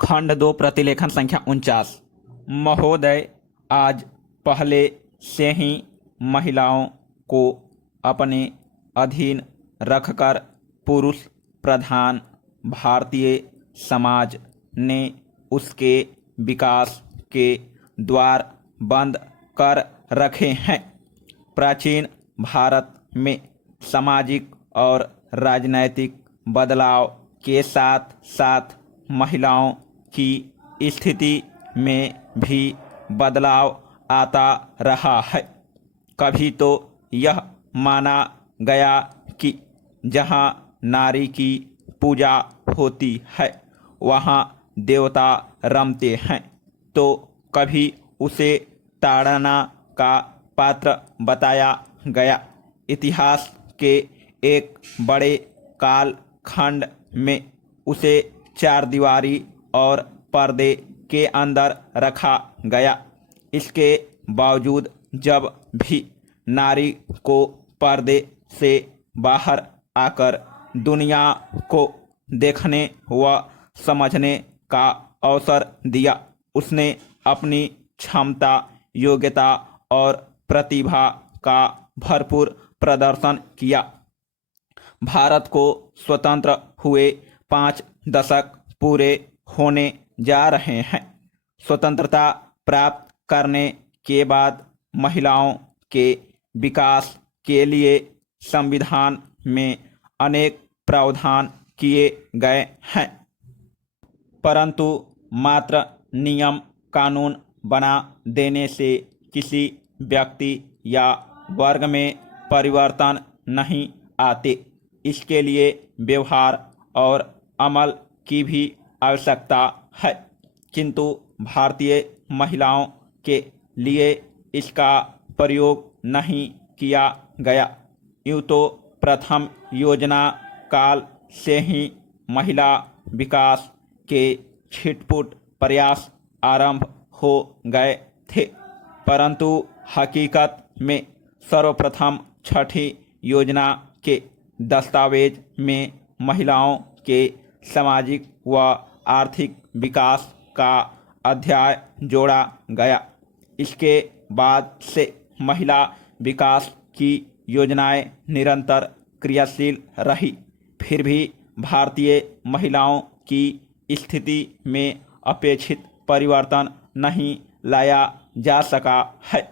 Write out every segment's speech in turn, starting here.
खंड 2 प्रतिलेखन संख्या 49। महोदय, आज पहले से ही महिलाओं को अपने अधीन रखकर पुरुष प्रधान भारतीय समाज ने उसके विकास के द्वार बंद कर रखे हैं। प्राचीन भारत में सामाजिक और राजनैतिक बदलाव के साथ साथ महिलाओं की स्थिति में भी बदलाव आता रहा है। कभी तो यह माना गया कि जहाँ नारी की पूजा होती है वहाँ देवता रमते हैं, तो कभी उसे ताड़ना का पात्र बताया गया। इतिहास के एक बड़े कालखंड में उसे चारदीवारी और पर्दे के अंदर रखा गया। इसके बावजूद जब भी नारी को पर्दे से बाहर आकर दुनिया को देखने व समझने का अवसर दिया, उसने अपनी क्षमता, योग्यता और प्रतिभा का भरपूर प्रदर्शन किया। भारत को स्वतंत्र हुए 5 दशक पूरे होने जा रहे हैं। स्वतंत्रता प्राप्त करने के बाद महिलाओं के विकास के लिए संविधान में अनेक प्रावधान किए गए हैं, परंतु मात्र नियम कानून बना देने से किसी व्यक्ति या वर्ग में परिवर्तन नहीं आते। इसके लिए व्यवहार और अमल की भी आवश्यकता है, किंतु भारतीय महिलाओं के लिए इसका प्रयोग नहीं किया गया। यूँ तो प्रथम योजना काल से ही महिला विकास के छिटपुट प्रयास आरंभ हो गए थे, परंतु हकीकत में सर्वप्रथम छठी योजना के दस्तावेज में महिलाओं के सामाजिक व आर्थिक विकास का अध्याय जोड़ा गया। इसके बाद से महिला विकास की योजनाएं निरंतर क्रियाशील रही, फिर भी भारतीय महिलाओं की स्थिति में अपेक्षित परिवर्तन नहीं लाया जा सका है।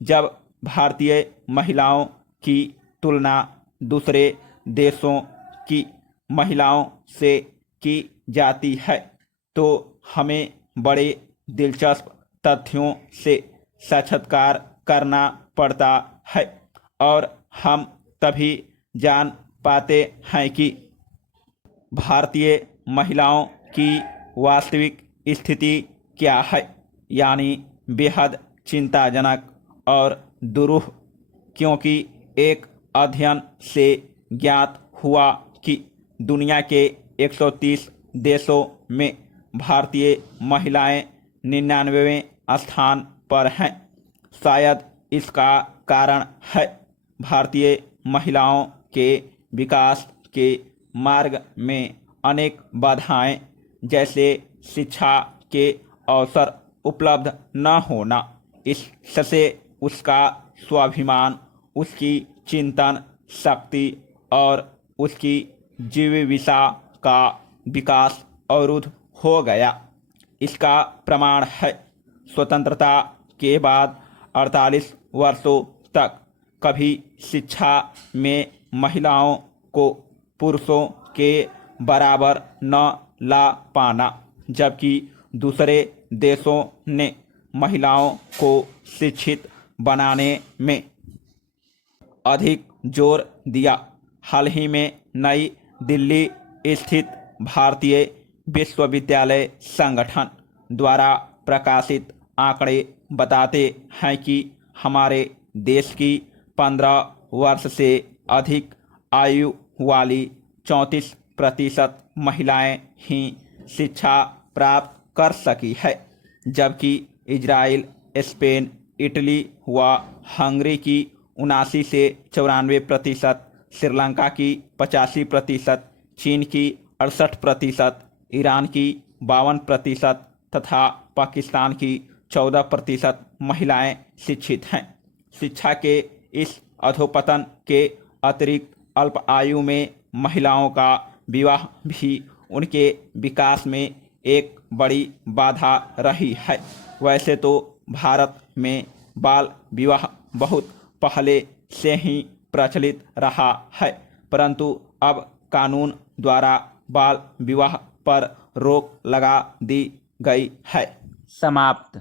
जब भारतीय महिलाओं की तुलना दूसरे देशों की महिलाओं से की जाती है तो हमें बड़े दिलचस्प तथ्यों से साक्षात्कार करना पड़ता है और हम तभी जान पाते हैं कि भारतीय महिलाओं की वास्तविक स्थिति क्या है, यानी बेहद चिंताजनक और दुरूह। क्योंकि एक अध्ययन से ज्ञात हुआ कि दुनिया के 130 देशों में भारतीय महिलाएं 99वें स्थान पर हैं। शायद इसका कारण है भारतीय महिलाओं के विकास के मार्ग में अनेक बाधाएं, जैसे शिक्षा के अवसर उपलब्ध न होना। इससे उसका स्वाभिमान, उसकी चिंतन शक्ति और उसकी जीवविशा का विकास अवरुद्ध हो गया। इसका प्रमाण है स्वतंत्रता के बाद 48 वर्षों तक कभी शिक्षा में महिलाओं को पुरुषों के बराबर न ला पाना, जबकि दूसरे देशों ने महिलाओं को शिक्षित बनाने में अधिक जोर दिया। हाल ही में नई दिल्ली स्थित भारतीय विश्वविद्यालय संगठन द्वारा प्रकाशित आंकड़े बताते हैं कि हमारे देश की 15 वर्ष से अधिक आयु वाली 34% महिलाएं ही शिक्षा प्राप्त कर सकी है, जबकि इजराइल, स्पेन, इटली व हंगरी की 79 से 94%, श्रीलंका की 85%, चीन की 68%, ईरान की 52% तथा पाकिस्तान की 14% महिलाएं शिक्षित हैं। शिक्षा के इस अधोपतन के अतिरिक्त अल्प आयु में महिलाओं का विवाह भी उनके विकास में एक बड़ी बाधा रही है। वैसे तो भारत में बाल विवाह बहुत पहले से ही प्रचलित रहा है, परंतु अब कानून द्वारा बाल विवाह पर रोक लगा दी गई है। समाप्त।